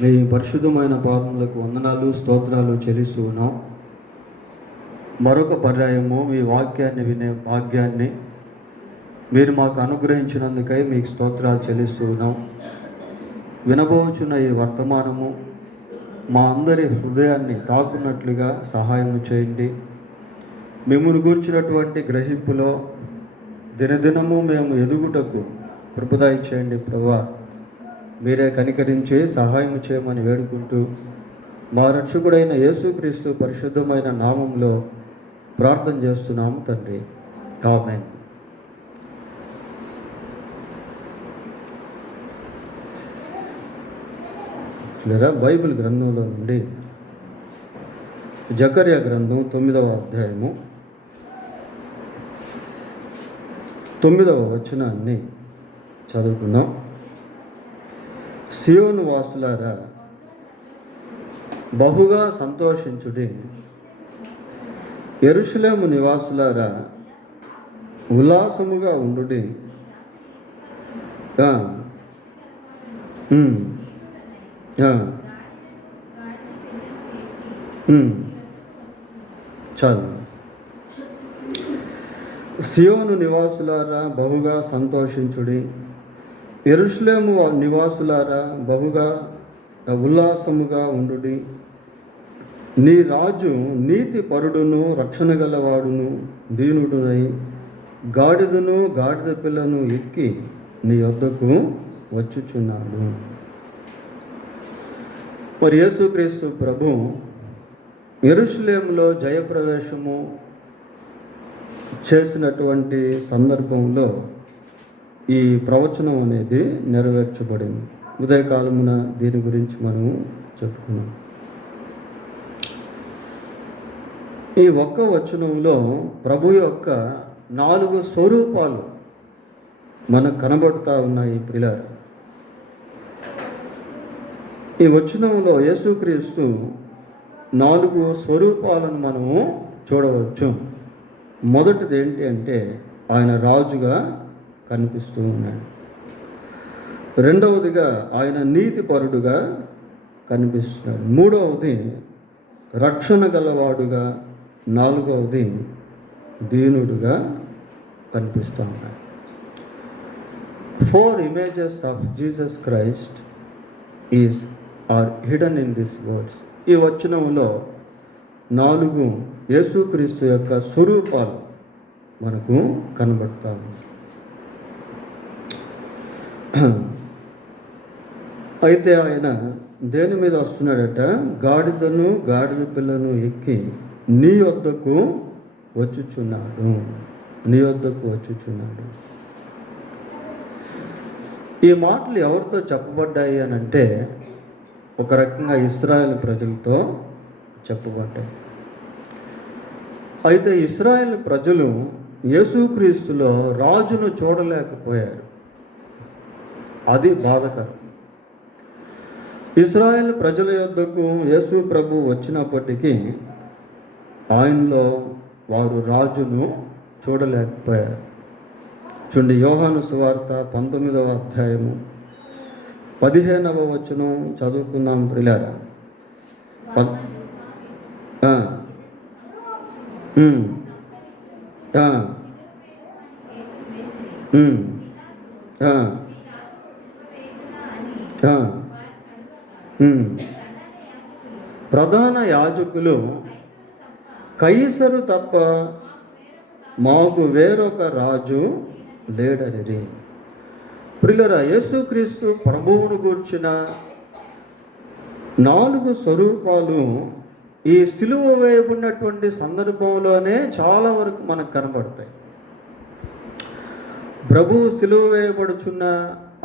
మీ పరిశుద్ధమైన పాదములకు వందనాలు స్తోత్రాలు చెల్లిస్తూ ఉన్నాం. మరొక పర్యాయము మీ వాక్యాన్ని వినే భాగ్యాన్ని మీరు మాకు అనుగ్రహించినందుకై మీకు స్తోత్రాలు చెల్లిస్తూ ఉన్నాం. వినబోచున్న ఈ వర్తమానము మా అందరి హృదయాన్ని తాకున్నట్లుగా సహాయం చేయండి. మిమ్మల్ని గూర్చినటువంటి గ్రహింపులో దినదినము మేము ఎదుగుటకు కృపదయ చేయండి ప్రభువా. మీరే కనికరించి సహాయం చేయమని వేడుకుంటూ మా రక్షకుడైన యేసుక్రీస్తు పరిశుద్ధమైన నామంలో ప్రార్థన చేస్తున్నాము తండ్రి, ఆమేన్. లేదా బైబిల్ గ్రంథంలో నుండి జకర్యా గ్రంథం 9వ అధ్యాయము 9వ వచనాన్ని చదువుకుందాం. సియోను వాసులారా బహుగా సంతోషించుడి, యెరూషలేము నివాసులారా ఉల్లాసముగా ఉండుడి. చాలు. సియోను నివాసులారా బహుగా సంతోషించుడి, యెరూషలేము నివాసులారా బహుగా ఉల్లాసముగా ఉండుడి. నీ రాజు నీతి పరుడును రక్షణ గలవాడును దీనుడునై గాడిదను గాడిద పిల్లను ఎక్కి నీ వద్దకు వచ్చుచున్నాడు. మరి యేసుక్రీస్తు ప్రభు యెరూషలేములో జయప్రవేశము చేసినటువంటి సందర్భంలో ఈ ప్రవచనం అనేది నెరవేర్చబడింది. ఉదయకాలమున దీని గురించి మనం చెప్పుకున్నాం. ఈ ఒక్క వచనంలో ప్రభు యొక్క 4 స్వరూపాలు మనకు కనబడుతూ ఉన్నాయి ప్రియులారా. ఈ వచనంలో యేసుక్రీస్తు 4 స్వరూపాలను మనము చూడవచ్చు. మొదటిది ఏంటి అంటే ఆయన రాజుగా కనిపిస్తూ ఉన్నాడు. రెండవదిగా ఆయన నీతిపరుడుగా కనిపిస్తున్నాడు. మూడవది రక్షణ గలవాడుగా, నాలుగవది దీనుడుగా కనిపిస్తూ ఉన్నాడు. 4 images of Jesus Christ are hidden in these words. ఈ వచనంలో 4 యేసుక్రీస్తు యొక్క స్వరూపాలు మనకు కనబడతా ఉన్నాయి. అయితే ఆయన దేని మీద వస్తున్నాడట? గాడిదను గాడిద పిల్లను ఎక్కి నీ వద్దకు వచ్చుచున్నాడు. నీ వద్దకు వచ్చుచున్నాడు. ఈ మాటలు ఎవరితో చెప్పబడ్డాయి అని అంటే ఒక రకంగా ఇశ్రాయేలు ప్రజలతో చెప్పబడ్డాయి. అయితే ఇశ్రాయేలు ప్రజలు యేసుక్రీస్తులో రాజును చూడలేకపోయారు. అది బాధకరం. ఇశ్రాయేలు ప్రజల యొద్దకు యేసు ప్రభు వచ్చినప్పటికీ ఆయనలో వారు రాజును చూడలేకపోయారు. చూడండి, యోహాను సువార్త 19వ అధ్యాయము 15వ వచనం చదువుకుందాం ప్రియులారా. ప్రధాన యాజకులు కైసరు తప్ప మాకు వేరొక రాజు లేడనిరి. ప్రియులారా, యేసుక్రీస్తు ప్రభువును గూర్చిన 4 స్వరూపాలు ఈ సిలువ వేయబడినటువంటి సందర్భంలోనే చాలా వరకు మనకు కనబడతాయి. ప్రభువు సిలువ వేయబడుచున్న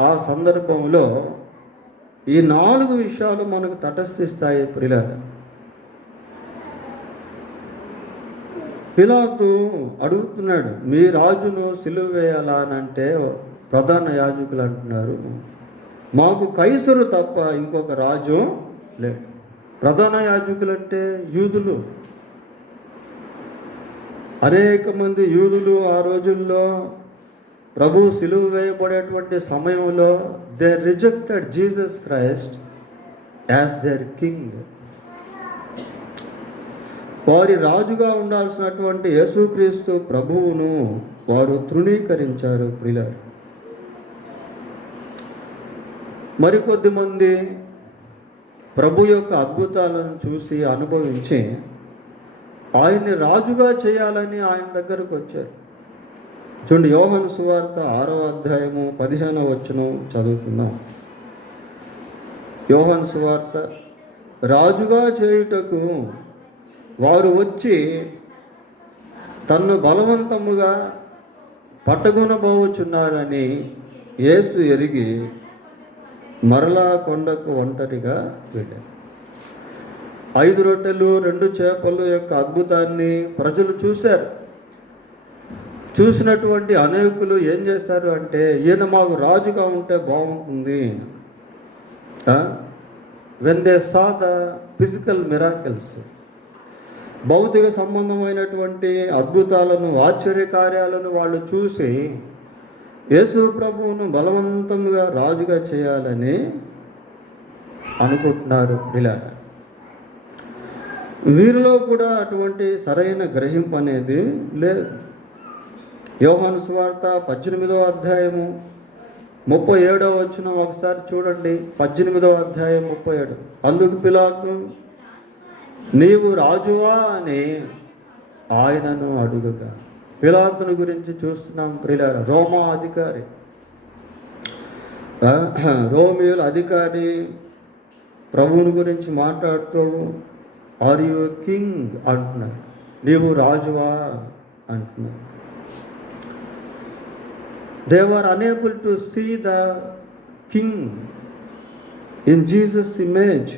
ఆ సందర్భంలో ఈ 4 విషయాలు మనకు తటస్థిస్తాయి ప్రియులారా. పిలాతు అడుగుతున్నాడు, మీ రాజును సిలువ వేయాలా అని అంటే ప్రధాన యాజకులు అంటున్నారు, మాకు కైసరు తప్ప ఇంకొక రాజు లేడు. ప్రధాన యాజకులు అంటే యూదులు. అనేక మంది యూదులు ఆ రోజుల్లో ప్రభు సిలువ వేయబడేటువంటి సమయంలో they rejected Jesus Christ as their king. వారి రాజుగా ఉండాల్సినటువంటి యేసుక్రీస్తు ప్రభువును వారు తృణీకరించారు ప్రియులారా. మరికొద్ది మంది ప్రభు యొక్క అద్భుతాలను చూసి అనుభవించి ఆయన్ని రాజుగా చేయాలని ఆయన దగ్గరకు వచ్చారు. చూడండి, యోహాను సువార్త 6వ అధ్యాయము 15వ వచనం చదువుకుందాం. యోహాను సువార్త, రాజుగా చేయుటకు వారు వచ్చి తన్ను బలవంతముగా పట్టగొనబోచున్నారని యేసు ఎరిగి మరలా కొండకు ఒంటరిగా వెళ్ళారు. 5 రొట్టెలు 2 చేపలు యొక్క అద్భుతాన్ని ప్రజలు చూశారు. చూసినటువంటి అనేకులు ఏం చేస్తారు అంటే, ఈయన మాకు రాజుగా ఉంటే బాగుంటుంది. When they saw the physical miracles, భౌతిక సంబంధమైనటువంటి అద్భుతాలను, ఆశ్చర్య కార్యాలను వాళ్ళు చూసి యేసు ప్రభువును బలవంతంగా రాజుగా చేయాలని అనుకుంటున్నారు. ఇలా వీరిలో కూడా అటువంటి సరైన గ్రహింపు అనేది లేదు. యోహాను సువార్త 18వ అధ్యాయము 37వ వచనం ఒకసారి చూడండి. 18వ అధ్యాయం 37. అందుకు పిలాతు, నీవు రాజువా అని ఆయనను అడుగుగా. పిలాతుని గురించి చూస్తున్నాం ప్రియులారా. రోమా అధికారి, రోమియోల అధికారి ప్రభువుని గురించి మాట్లాడుతూ ఆర్ యు కింగ్ అంటున్నాడు. నీవు రాజువా అంటున్నాడు. They were unable to see the king in Jesus image.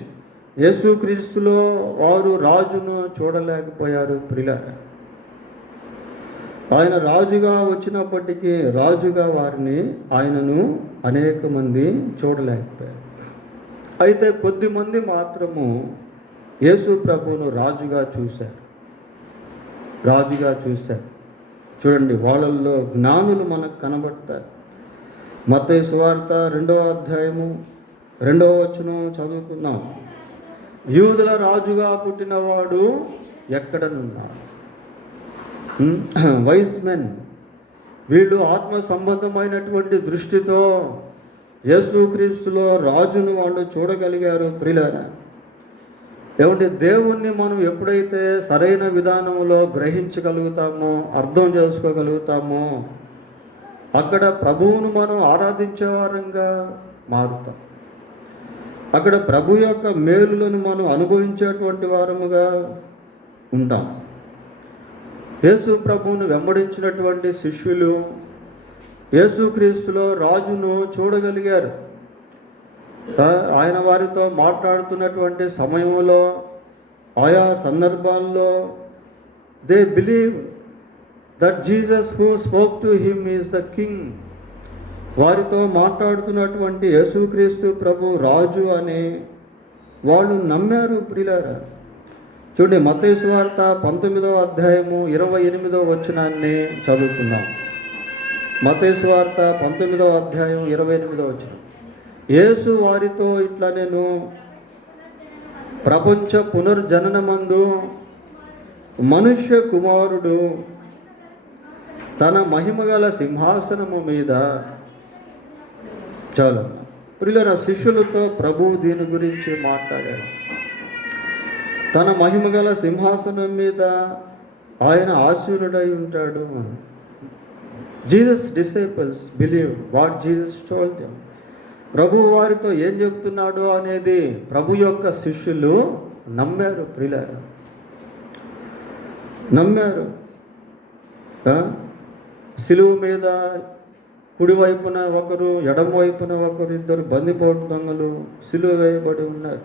యేసుక్రీస్తులో వారు రాజును చూడలేకపోయారు ప్రియులారా. ఆయన రాజుగా వచ్చినప్పటికీ రాజుగా ఆయనను అనేక మంది చూడలేకపోయారు. అయితే కొద్దిమంది మాత్రము యేసు ప్రభువును రాజుగా చూశారు. చూడండి, వాళ్ళల్లో జ్ఞానులు మనకు కనబడతారు. మత్తయి సువార్త 2వ అధ్యాయము 2వ వచనం చదువుకుందాం. యూదుల రాజుగా పుట్టినవాడు ఎక్కడనున్నాడు? వైస్ మెన్, వీళ్ళు ఆత్మ సంబంధమైనటువంటి దృష్టితో యేసుక్రీస్తులో రాజును వాళ్ళు చూడగలిగారు ప్రియులారా. ఏమంటే, దేవుణ్ణి మనం ఎప్పుడైతే సరైన విధానంలో గ్రహించగలుగుతామో, అర్థం చేసుకోగలుగుతామో, అక్కడ ప్రభువును మనం ఆరాధించేవారంగా మారుతాం. అక్కడ ప్రభు యొక్క మేలులను మనం అనుభవించేటువంటి వారముగా ఉంటాం. యేసు ప్రభువును వెంబడించినటువంటి శిష్యులు యేసుక్రీస్తులో రాజును చూడగలిగారు. ఆయన వారితో మాట్లాడుతున్నటువంటి సమయంలో, ఆయా సందర్భాల్లో they believe that Jesus who spoke to him is the king. వారితో మాట్లాడుతున్నటువంటి యేసుక్రీస్తు ప్రభు రాజు అని వాళ్ళు నమ్మారు ప్రియులారా. చూడండి, మత్తయి సువార్త 19వ అధ్యాయము 28వ వచనాన్ని చదువుకుందాం. మత్తయి సువార్త 19వ అధ్యాయం 28వ వచనం. యేసు వారితో ఇట్లా, నేను ప్రపంచ పునర్జననమందు మనుష్య కుమారుడు తన మహిమగల సింహాసనము మీద, చాలు ప్రియుల శిష్యులతో ప్రభువు దీని గురించి మాట్లాడాడు. తన మహిమగల సింహాసనం మీద ఆయన ఆసీనుడై ఉంటాడు. Jesus disciples believe what Jesus told them. ప్రభు వారితో ఏం చెప్తున్నాడో అనేది ప్రభు యొక్క శిష్యులు నమ్మారు ప్రియులారా, నమ్మారు. సిలువ మీద కుడివైపున ఒకరు, ఎడమ వైపున ఒకరు, 2 బందిపోటు దొంగలు సిలువ వేయబడి ఉన్నారు.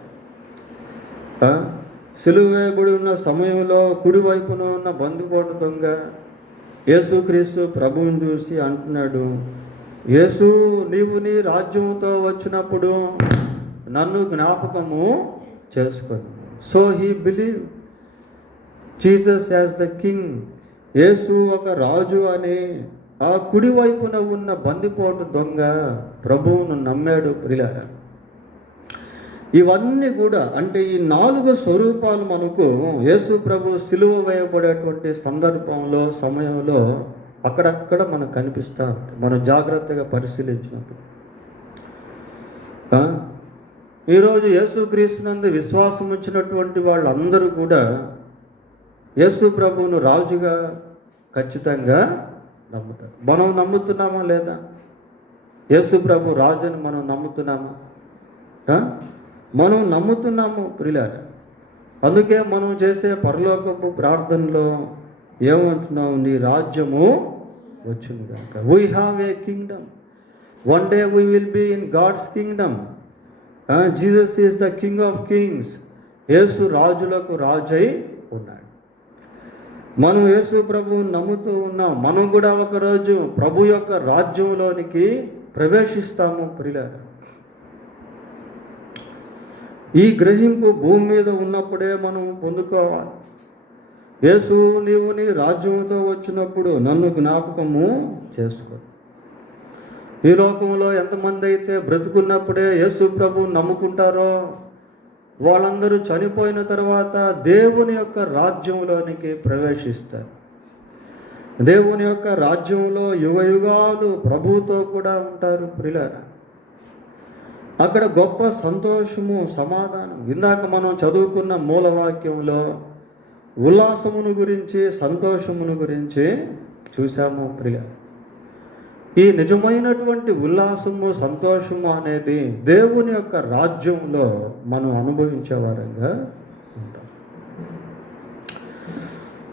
సిలువ వేయబడి ఉన్న సమయంలో కుడివైపున ఉన్న బందిపోటు దొంగ యేసుక్రీస్తు ప్రభువుని చూసి అంటున్నాడు, యేసు, నీవు నీ రాజ్యంతో వచ్చినప్పుడు నన్ను జ్ఞాపకము చేసుకొని. So he believe Jesus as the king. యేసు ఒక రాజు అని ఆ కుడివైపున ఉన్న బందిపోటు దొంగ ప్రభువును నమ్మాడు ప్రియులారా. ఇవన్నీ కూడా అంటే ఈ 4 స్వరూపాలు మనకు యేసు ప్రభు సిలువ వేయబడేటువంటి సందర్భంలో సమయంలో అక్కడక్కడ మనకు కనిపిస్తూ ఉంటాయి మనం జాగ్రత్తగా పరిశీలించినప్పుడు. ఈరోజు యేసుక్రీస్తునందు విశ్వాసం ఉంచినటువంటి వాళ్ళందరూ కూడా యేసు ప్రభువును రాజుగా ఖచ్చితంగా నమ్ముతారు. మనం నమ్ముతున్నామా లేదా? యేసు ప్రభు రాజుని మనం నమ్ముతున్నామా? మనం నమ్ముతున్నాము ప్రియులారా. అందుకే మనం చేసే పరలోకపు ప్రార్థనలో ఏమంటున్నాము? నీ రాజ్యము వచ్చును గాక. We have a kingdom. One day we will be in God's kingdom. Jesus is the king of kings. యేసు రాజులకు రాజై ఉన్నాడు. మనం యేసు ప్రభువుని నమ్ముతూ ఉన్నాం. మనం కూడా ఒకరోజు ప్రభు యొక్క రాజ్యంలోనికి ప్రవేశిస్తాము ప్రియులారా. ఈ గ్రహింపు భూమి మీద ఉన్నప్పుడే మనం పొందుకోవాలి. యేసు, నీవు నీ రాజ్యంతో వచ్చినప్పుడు నన్ను జ్ఞాపకము చేసుకో. ఈ లోకంలో ఎంతమంది అయితే బ్రతుకున్నప్పుడే యేసు ప్రభువు నమ్ముకుంటారో వాళ్ళందరూ చనిపోయిన తర్వాత దేవుని యొక్క రాజ్యంలోనికి ప్రవేశిస్తారు. దేవుని యొక్క రాజ్యంలో యుగయుగాలు ప్రభువుతో కూడా ఉంటారు ప్రియులారా. అక్కడ గొప్ప సంతోషము, సమాధానం. ఇందాక మనం చదువుకున్న మూలవాక్యంలో ఉల్లాసమును గురించి, సంతోషమును గురించి చూసాము ప్రియులారా. ఈ నిజమైనటువంటి ఉల్లాసము, సంతోషము అనేది దేవుని యొక్క రాజ్యంలో మనం అనుభవించే వారంగా ఉంటాం.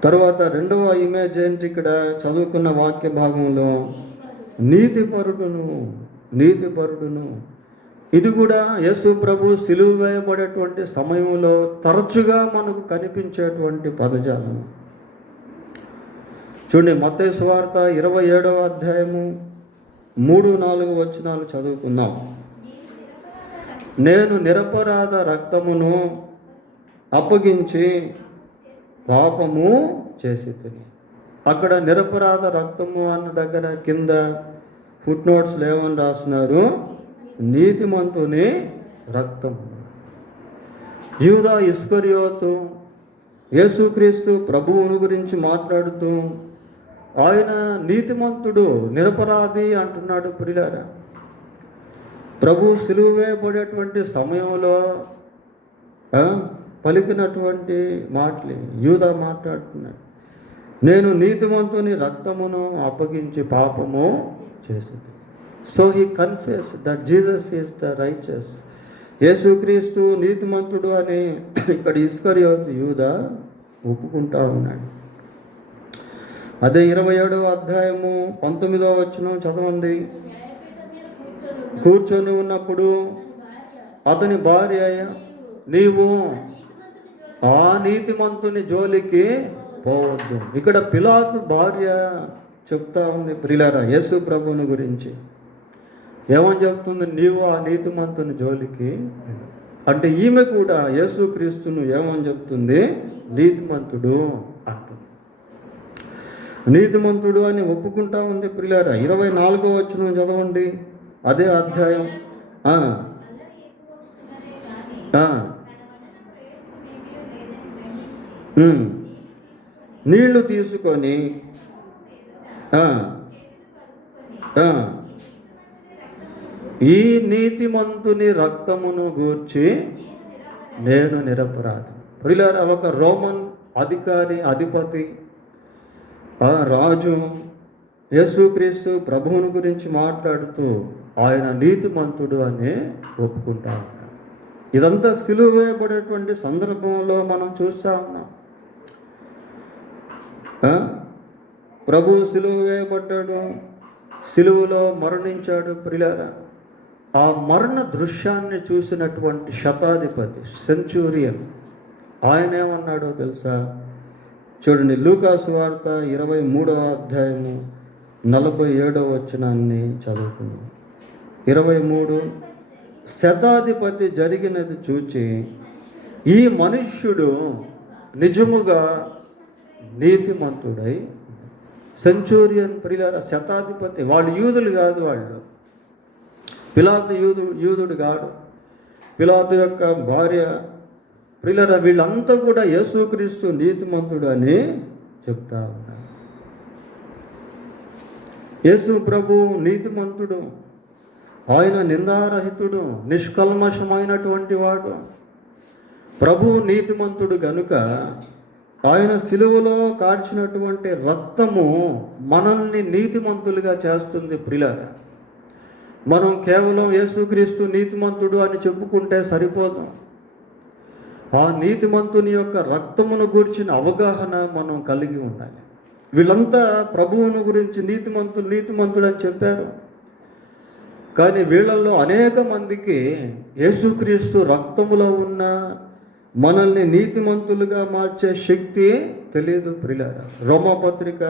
తర్వాత రెండవ ఇమేజ్ ఏంటి? ఇక్కడ చదువుకున్న వాక్య భాగంలో నీతిపరుడును. ఇది కూడా యేసు ప్రభు సిలువ వేయబడేటువంటి సమయంలో తరచుగా మనకు కనిపించేటువంటి పదజాలం. చూడండి, మత్తయి సువార్త 27వ అధ్యాయము 3-4 వచనాలు చదువుకుందాం. నేను నిరపరాధ రక్తమును అప్పగించి పాపము చేసి తిని. అక్కడ నిరపరాధ రక్తము అన్న దగ్గర కింద ఫుట్ నోట్స్లో ఏమని రాస్తున్నారు? నీతిమంతుని రక్తం. యూదా ఇస్కరియోతు యేసుక్రీస్తు ప్రభువుని గురించి మాట్లాడుతూ ఆయన నీతిమంతుడు, నిరపరాధి అంటున్నాడు ప్రియులారా. ప్రభు సిలువ వేయబడేటువంటి సమయంలో పలికినటువంటి మాటలు యూదా మాట్లాడుతున్నాడు. నేను నీతిమంతుని రక్తమును అప్పగించి పాపము చేసింది. So he confess that Jesus is the righteous. యేసుక్రీస్తు నీతిమంతుడు అని ఇక్కడ ఇస్కరియోతు యూదా ఒప్పుకుంటా ఉన్నాడు. అదే 27వ అధ్యాయము 19వ వచనం చదవండి. కూర్చొని ఉన్నప్పుడు అతని భార్య, నీవు ఆ నీతిమంతుని జోలికి పోవద్దు. ఇక్కడ పిలాతు భార్య చెప్తా ఉంది ప్రియులారా యేసు ప్రభువుని గురించి. ఏమని చెప్తుంది? నీవు ఆ నీతిమంతుని జోలికి. అంటే ఈమె కూడా యేసుక్రీస్తును ఏమని చెప్తుంది? నీతిమంతుడు అంటుంది. నీతిమంతుడు అని ఒప్పుకుంటా ఉంది ప్రియులారా. 24వ వచనం చదవండి, అదే అధ్యాయం. నీళ్లు తీసుకొని ఈ నీతిమంతుని రక్తమును గూర్చి నేను నిరపరాధి. ప్రియులారా, ఒక రోమన్ అధిపతి రాజు యేసుక్రీస్తు ప్రభువుని గురించి మాట్లాడుతూ ఆయన నీతిమంతుడు అని ఒప్పుకుంటా ఉన్నాడు. ఇదంతా సిలువ వేయబడేటువంటి సందర్భంలో మనం చూస్తూ ఉన్నాం. ప్రభు సిలువ వేయబడ్డాడు, సిలువలో మరణించాడు ప్రియులారా. ఆ మరణ దృశ్యాన్ని చూసినటువంటి శతాధిపతి, సెంచూరియన్, ఆయన ఏమన్నాడో తెలుసా? చూడండి, లూకా సువార్త 23వ అధ్యాయము 47వ వచనాన్ని చదువుకున్నాం. 23 శతాధిపతి జరిగినది చూచి ఈ మనుష్యుడు నిజముగా నీతిమంతుడై. సెంచూరియన్ ప్రియులారా, శతాధిపతి. వాళ్ళు యూదులు కాదు, వాళ్ళు పిలాతు యూదుడు కాడు. పిలాతు యొక్క భార్య, ప్రియులారా, వీళ్ళంతా కూడా యేసుక్రీస్తు నీతిమంతుడు అని చెప్తా ఉన్నారు. యేసు ప్రభు నీతిమంతుడు, ఆయన నిందారహితుడు, నిష్కల్మషమైనటువంటి వాడు. ప్రభు నీతిమంతుడు గనుక ఆయన సిలువలో కార్చినటువంటి రక్తము మనల్ని నీతిమంతులుగా చేస్తుంది. ప్రియులారా, మనం కేవలం యేసుక్రీస్తు నీతిమంతుడు అని చెప్పుకుంటే సరిపోదు. ఆ నీతిమంతుని యొక్క రక్తమును గురించిన అవగాహన మనం కలిగి ఉండాలి. వీళ్ళంతా ప్రభువును గురించి నీతిమంతుడు అని చెప్పారు. కానీ వీళ్ళల్లో అనేక మందికి యేసుక్రీస్తు రక్తములో ఉన్న మనల్ని నీతిమంతులుగా మార్చే శక్తి తెలియదు. ప్రియులారా, రోమాపత్రిక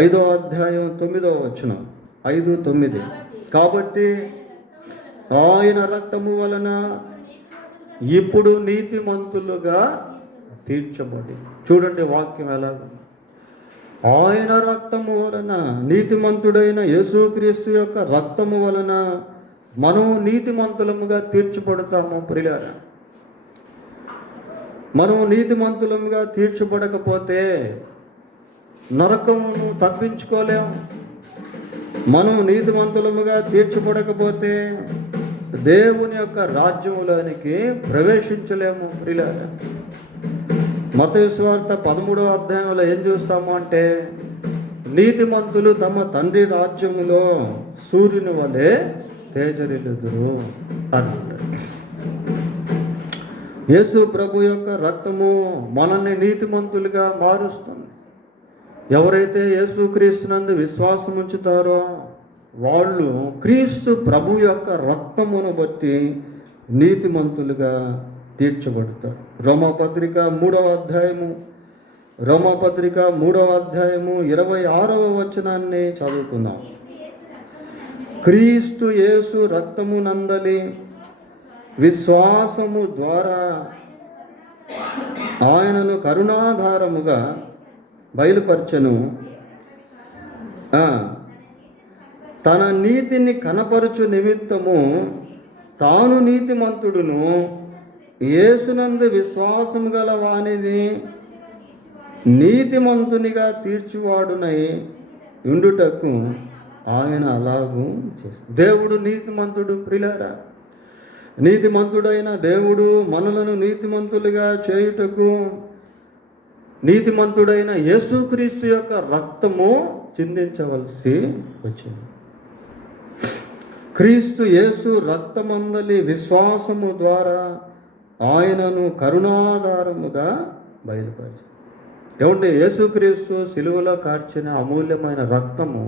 5వ అధ్యాయం 9వ వచనం, 5:9. కాబట్టి ఆయన రక్తము వలన ఇప్పుడు నీతిమంతులుగా తీర్చబడి. చూడండి వాక్యం ఎలాగ. ఆయన రక్తము వలన, నీతిమంతుడైన యేసుక్రీస్తు యొక్క రక్తము వలన మనం నీతిమంతులముగా తీర్చబడతాము. ప్రియులారా, మనం నీతిమంతులముగా తీర్చబడకపోతే నరకమును తప్పించుకోలేము. మనం నీతిమంతులముగా తీర్చబడకపోతే దేవుని యొక్క రాజ్యములోనికి ప్రవేశించలేము. ప్రియులారా, మత్తయి సువార్త 13వ అధ్యాయంలో ఏం చూస్తాము అంటే, నీతిమంతులు తమ తండ్రి రాజ్యములో సూర్యుని వలె తేజరిల్లుదురు అన్నాడు. యేసు ప్రభు యొక్క రక్తము మనల్ని నీతిమంతులుగా మారుస్తుంది. ఎవరైతే యేసుక్రీస్తునందు విశ్వాసం ఉంచుతారో వాళ్ళు క్రీస్తు ప్రభు యొక్క రక్తమును బట్టి నీతిమంతులుగా తీర్చబడతారు. రోమాపత్రిక 3వ అధ్యాయము 26వ వచనాన్ని చదువుకుందాం. క్రీస్తు యేసు రక్తమునందలి విశ్వాసము ద్వారా ఆయనను కరుణాధారముగా బయలుపరచెను. తన నీతిని కనపరచు నిమిత్తము తాను నీతిమంతుడును యేసునందు విశ్వాసము గల వానిని నీతిమంతునిగా తీర్చువాడునై ఉండుటకు ఆయన అలాగూ చేశాడు. దేవుడు నీతిమంతుడు. ప్రియులారా, నీతిమంతుడైన దేవుడు మనలను నీతిమంతులుగా చేయుటకు నీతిమంతుడైన యేసుక్రీస్తు యొక్క రక్తము చిందించవలసి వచ్చింది. క్రీస్తు యేసు రక్తమందలి విశ్వాసము ద్వారా ఆయనను కరుణాధారముగా బయలుపరిచారు. ఏమంటే, యేసుక్రీస్తు సిలువలో కార్చిన అమూల్యమైన రక్తము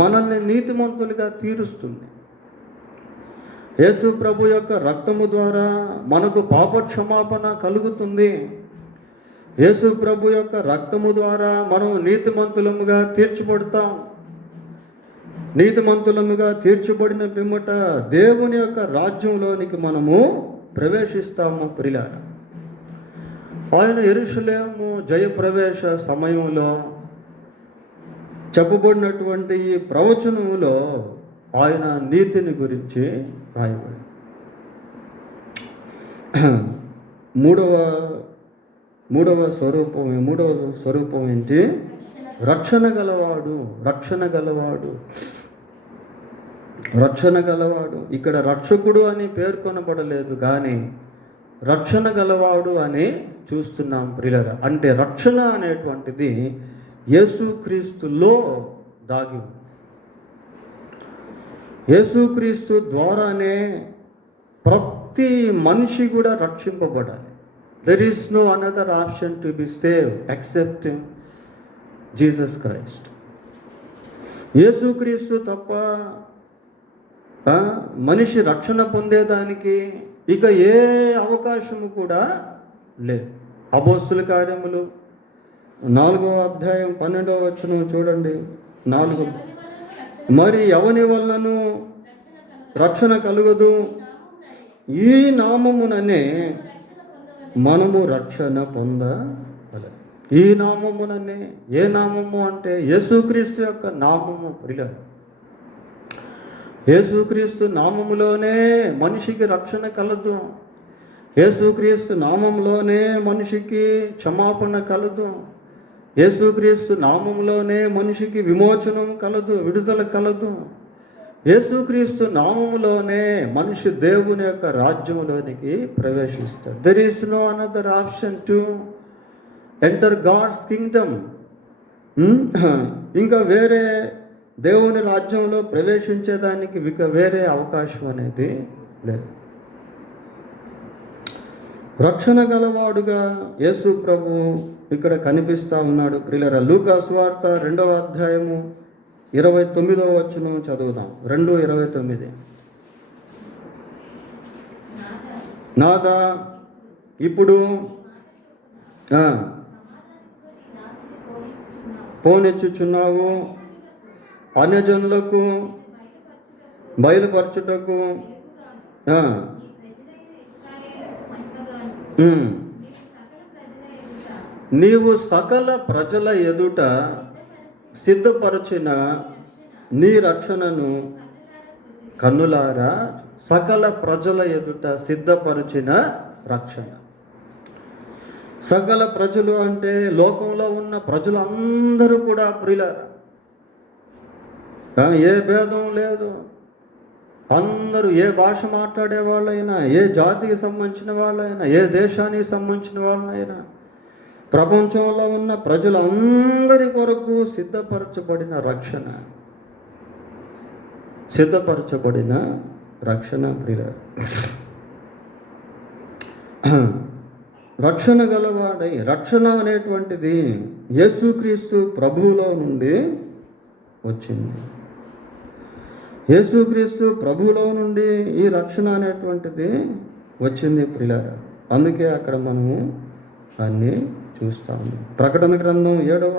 మనల్ని నీతిమంతులుగా తీరుస్తుంది. యేసు ప్రభు యొక్క రక్తము ద్వారా మనకు పాపక్షమాపణ కలుగుతుంది. యేసు ప్రభు యొక్క రక్తము ద్వారా మనం నీతిమంతులముగా తీర్చబడతాం. నీతిమంతులముగా తీర్చబడిన పిమ్మట దేవుని యొక్క రాజ్యంలోనికి మనము ప్రవేశిస్తాము. ప్రియులారా, ఆయన యెరూషలేము జయప్రవేశ సమయంలో చెప్పబడినటువంటి ఈ ప్రవచనములో ఆయన నీతిని గురించి రాయబడి మూడవ స్వరూపం ఏంటి? రక్షణ గలవాడు. ఇక్కడ రక్షకుడు అని పేర్కొనబడలేదు, కానీ రక్షణ గలవాడు అని చూస్తున్నాం. ప్రియులారా, అంటే రక్షణ అనేటువంటిది యేసుక్రీస్తులో దాగి ఉంది. యేసుక్రీస్తు ద్వారానే ప్రతి మనిషి కూడా రక్షింపబడాలి. There is no another option to be save except Jesus Christ. యేసుక్రీస్తు తప్ప మనిషి రక్షణ పొందేదానికి ఇక ఏ అవకాశము కూడా లేదు. అపోస్తుల కార్యములు 4వ అధ్యాయం 12వ వచనం చూడండి. 4 మరి ఎవని వలనను రక్షణ కలుగదు, ఈ నామముననే మనము రక్షణ పొందగలం. ఈ నామముననే, ఏ నామము అంటే యేసుక్రీస్తు యొక్క నామము. ప్రియులారా, యేసుక్రీస్తు నామములోనే మనిషికి రక్షణ కలదు. యేసుక్రీస్తు నామంలోనే మనిషికి క్షమాపణ కలదు. యేసుక్రీస్తు నామంలోనే మనిషికి విమోచనం కలదు, విడుదల కలదు. యేసుక్రీస్తు నామములోనే మనిషి దేవుని యొక్క రాజ్యంలోనికి ప్రవేశిస్తాడు. There is no another option to enter God's kingdom. ఇంకా వేరే దేవుని రాజ్యంలో ప్రవేశించేదానికి ఇక వేరే అవకాశం అనేది లేదు. రక్షణ గలవాడుగా యేసు ప్రభు ఇక్కడ కనిపిస్తూ ఉన్నాడు. ప్రియులారా, లూకా సువార్త 2వ అధ్యాయము 29వ వచనం చదువుదాం. 2:29. నాదా ఇప్పుడు పోనెచ్చుచున్నావు, అన్యజనులకు బయలుపరచుటకు నీవు సకల ప్రజల ఎదుట సిద్ధపరచిన నీ రక్షణను కన్నులారా. సకల ప్రజల ఎదుట సిద్ధపరిచిన రక్షణ. సకల ప్రజలు అంటే లోకంలో ఉన్న ప్రజలు అందరూ కూడా ప్రియులారా, ఏ భేదం లేదు. అందరూ ఏ భాష మాట్లాడే వాళ్ళైనా, ఏ జాతికి సంబంధించిన వాళ్ళైనా, ఏ దేశానికి సంబంధించిన వాళ్ళైనా, ప్రపంచంలో ఉన్న ప్రజలందరి కొరకు సిద్ధపరచబడిన రక్షణ. సిద్ధపరచబడిన రక్షణ ప్రియులారా. రక్షణ గలవాడై, రక్షణ అనేటువంటిది యేసుక్రీస్తు ప్రభువులో నుండి వచ్చింది. యేసుక్రీస్తు ప్రభువులో నుండి ఈ రక్షణ అనేటువంటిది వచ్చింది ప్రియులారా. అందుకే అక్కడ మనము దాన్ని చూస్తాము. ప్రకటన గ్రంథం 7వ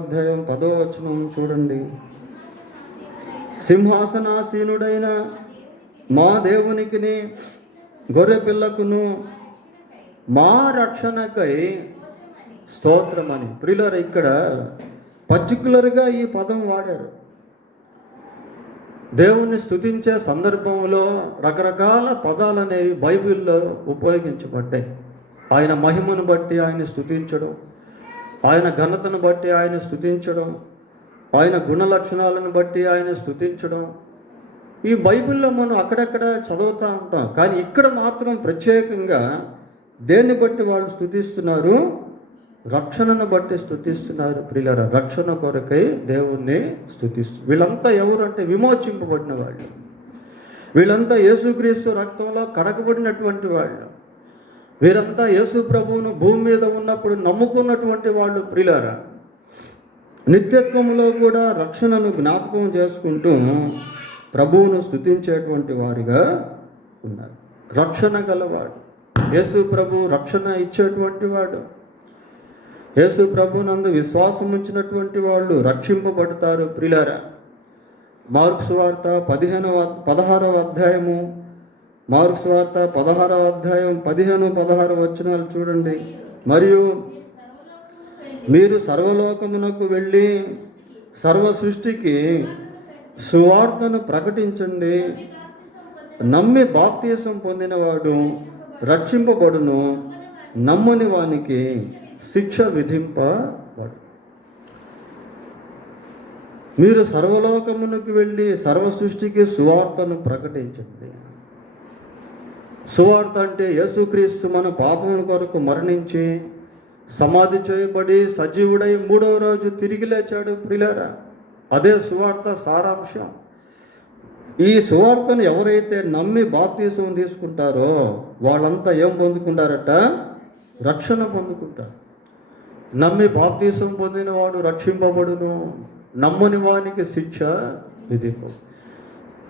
అధ్యాయం 10వ వచనం చూడండి. సింహాసనాసీనుడైన మా దేవునికిని గొర్రె పిల్లకును మా రక్షణకై స్తోత్రమని. ప్రియులారా, ఇక్కడ పర్టిక్యులర్గా ఈ పదం వాడారు. దేవుణ్ణి స్తుతించే సందర్భంలో రకరకాల పదాలు అనేవి బైబిల్లో ఉపయోగించబడ్డాయి. ఆయన మహిమను బట్టి ఆయన స్తుతించడం, ఆయన ఘనతను బట్టి ఆయన స్తుతించడం, ఆయన గుణ లక్షణాలను బట్టి ఆయన స్తుతించడం. ఈ బైబిల్లో మనం అక్కడక్కడ చదువుతూ ఉంటాం. కానీ ఇక్కడ మాత్రం ప్రత్యేకంగా దేన్ని బట్టి వాళ్ళు స్తుతిస్తున్నారు? రక్షణను బట్టి స్తుతిస్తున్నారు ప్రియులారా. రక్షణ కొరకై దేవుణ్ణి స్తుతిస్తారు. వీళ్ళంతా ఎవరు అంటే విమోచింపబడిన వాళ్ళు. వీళ్ళంతా యేసుక్రీస్తు రక్తంలో కడగబడినటువంటి వాళ్ళు. వీరంతా యేసు ప్రభువును భూమి మీద ఉన్నప్పుడు నమ్ముకున్నటువంటి వాళ్ళు ప్రియులారా. నిత్యత్వంలో కూడా రక్షణను జ్ఞాపకం చేసుకుంటూ ప్రభువును స్తుతించేటువంటి వారిగా ఉన్నారు. రక్షణ గలవాడు యేసు ప్రభు, రక్షణ ఇచ్చేటువంటి వాడు. యేసు ప్రభునందు విశ్వాసం ఉంచినటువంటి వాళ్ళు రక్షింపబడతారు ప్రియులారా. మార్కు సువార్త 16వ అధ్యాయము, మార్కు సువార్త 16వ అధ్యాయం 15-16 వచనాలు చూడండి. మరియు మీరు సర్వలోకమునకు వెళ్ళి సర్వ సృష్టికి సువార్తను ప్రకటించండి. నమ్మి బాప్తీసం పొందినవాడు రక్షింపబడును, నమ్మని వానికి శిక్ష విధింపబడు. మీరు సర్వలోకమునకు వెళ్ళి సర్వ సృష్టికి సువార్తను ప్రకటించండి. సువార్త అంటే యేసుక్రీస్తు మన పాపముల కొరకు మరణించి సమాధి చేయబడి సజీవుడై 3వ రోజు తిరిగి లేచాడు ప్రియులారా. అదే సువార్త సారాంశం. ఈ సువార్తను ఎవరైతే నమ్మి బాప్తీసం తీసుకుంటారో వాళ్ళంతా ఏం పొందుకుంటారట? రక్షణ పొందుకుంటారు. నమ్మి బాప్తీసం పొందిన వాడు రక్షింపబడును, నమ్మని వానికి శిక్ష విధింపబడు.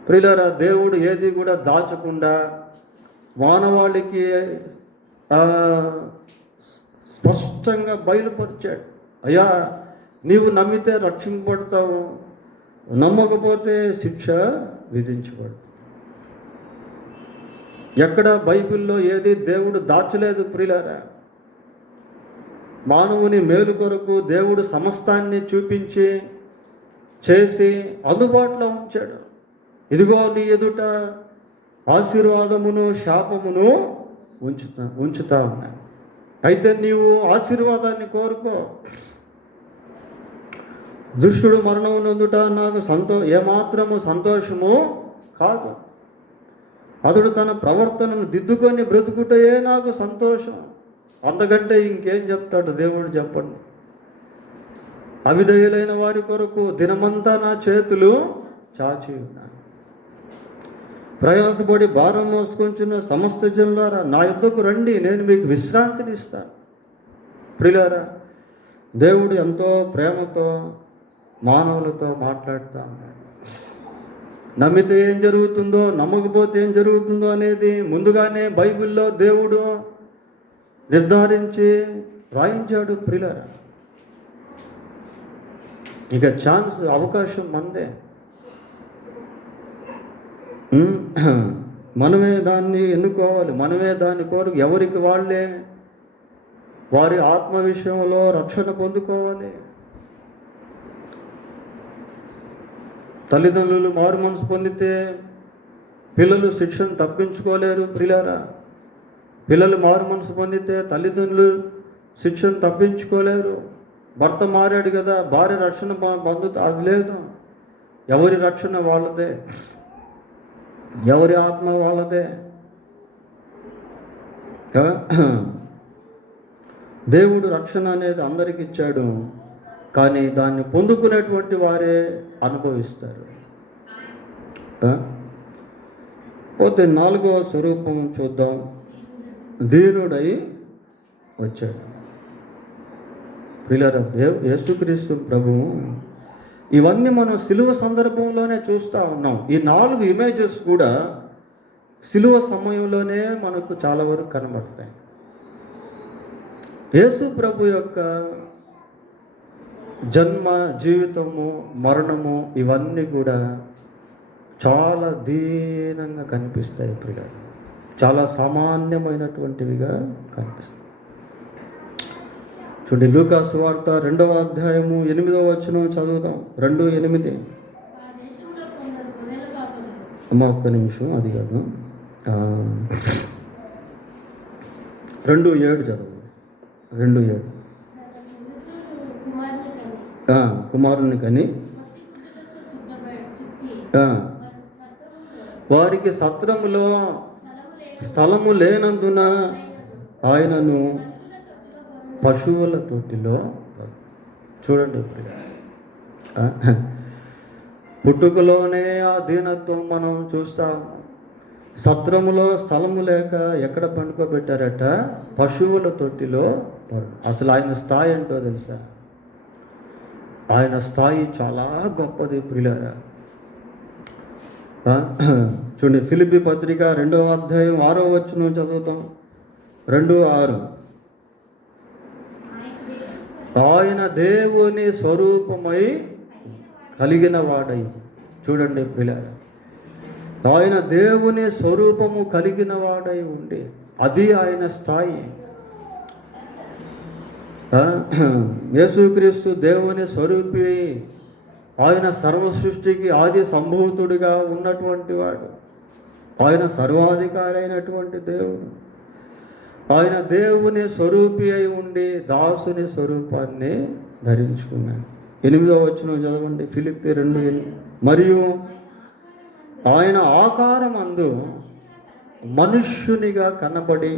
ప్రియులారా, దేవుడు ఏది కూడా దాచకుండా మానవాళికి స్పష్టంగా బయలుపరిచాడు. అయ్యా, నీవు నమ్మితే రక్షింపబడతావు, నమ్మకపోతే శిక్ష విధించబడుతుంది. ఎక్కడ బైబిల్లో ఏది దేవుడు దాచలేదు ప్రియులారా. మానవుని మేలు కొరకు దేవుడు సమస్తాన్ని చూపించి చేసి అందుబాటులో ఉంచాడు. ఇదిగో నీ ఎదుట ఆశీర్వాదమును శాపమును ఉంచుతా ఉన్నాయి. అయితే నీవు ఆశీర్వాదాన్ని కోరుకో. దుష్టుడు మరణం నందుట నాకు ఏమాత్రము సంతోషము కాదు. అతడు తన ప్రవర్తనను దిద్దుకొని బ్రతుకుటయే నాకు సంతోషం. అంతకంటే ఇంకేం చెప్తాడు దేవుడు? చెప్పండి. అవిధేయులైన వారి కొరకు దినమంతా నా చేతులు చాచి ఉన్నాయి. ప్రయాసపడి భారం మోసుకొంచున్న సమస్త జనులారా, నా యొద్దకు రండి, నేను మీకు విశ్రాంతిని ఇస్తాను. ప్రియులారా, దేవుడు ఎంతో ప్రేమతో మానవులతో మాట్లాడుతూ ఉన్నాడు. నమ్మితే ఏం జరుగుతుందో, నమ్మకపోతే ఏం జరుగుతుందో అనేది ముందుగానే బైబిల్లో దేవుడు నిర్ధారించి రాయించాడు. ప్రియులారా, ఇక అవకాశం మందే. మనమే దాన్ని ఎన్నుకోవాలి. మనమే దాని కోరిక ఎవరికి వాళ్ళే వారి ఆత్మ విషయంలో రక్షణ పొందుకోవాలి. తల్లిదండ్రులు మారు మనసు పొందితే పిల్లలు శిక్షను తప్పించుకోలేరు. ప్రియులారా, పిల్లలు మారు మనసు పొందితే తల్లిదండ్రులు శిక్షను తప్పించుకోలేరు. భర్త మారాడు కదా, భార్య రక్షణ పొందుతా, అది లేదు. ఎవరి రక్షణ వాళ్ళదే, ఎవరి ఆత్మ వాళ్ళదే. దేవుడు రక్షణ అనేది అందరికి ఇచ్చాడు, కానీ దాన్ని పొందుకునేటువంటి వారే అనుభవిస్తారు. పోతే 4వ స్వరూపం చూద్దాం. దీనుడై వచ్చాడు. ప్రియులారా, యేసుక్రీస్తు ప్రభువు ఇవన్నీ మనం సిలువ సందర్భంలోనే చూస్తూ ఉన్నాం. ఈ 4 ఇమేజెస్ కూడా సిలువ సమయంలోనే మనకు చాలా వరకు కనబడతాయి. యేసు ప్రభు యొక్క జన్మ, జీవితము, మరణము ఇవన్నీ కూడా చాలా దీనంగా కనిపిస్తాయి. ప్రియులారా, చాలా సామాన్యమైనటువంటివిగా కనిపిస్తాయి. చూడండి, లూకా సువార్త 2వ అధ్యాయము 8వ వచనం చదువుదాం. 2:8. అమ్మ ఒక్క నిమిషం, అది కాదు, 2:7 చదువు. 2:7. కుమారుని కని వారికి సత్రములో స్థలము లేనందున ఆయనను పశువుల తొట్టిలో. చూడండి, పుట్టుకలోనే ఆ దీనత్వం మనం చూస్తాం. సత్రములో స్థలము లేక ఎక్కడ పండుకోబెట్టారట? పశువుల తొట్టిలో. అసలు ఆయన స్థాయి ఏంటో తెలుసా? ఆయన స్థాయి చాలా గొప్పది. ప్రియులారా, చూడండి, ఫిలిప్పీ పత్రిక 2వ అధ్యాయం 6వ వచనం చదువుతాం. 2:6. ఆయన దేవుని స్వరూపమై కలిగిన వాడై. చూడండి ప్రియులారా, ఆయన దేవుని స్వరూపము కలిగిన వాడై ఉండి, అది ఆయన స్థాయి. యేసుక్రీస్తు దేవుని స్వరూపి. ఆయన సర్వ సృష్టికి ఆది సంభూతుడిగా ఉన్నటువంటి వాడు. ఆయన సర్వాధికారి అయినటువంటి దేవుడు. ఆయన దేవుని స్వరూపి అయి ఉండి దాసుని స్వరూపాన్ని ధరించుకున్నాడు. 8వ వచనం చదవండి, ఫిలిప్పీ 2:8. మరియు ఆయన ఆకారమందు మనుష్యునిగా కనబడి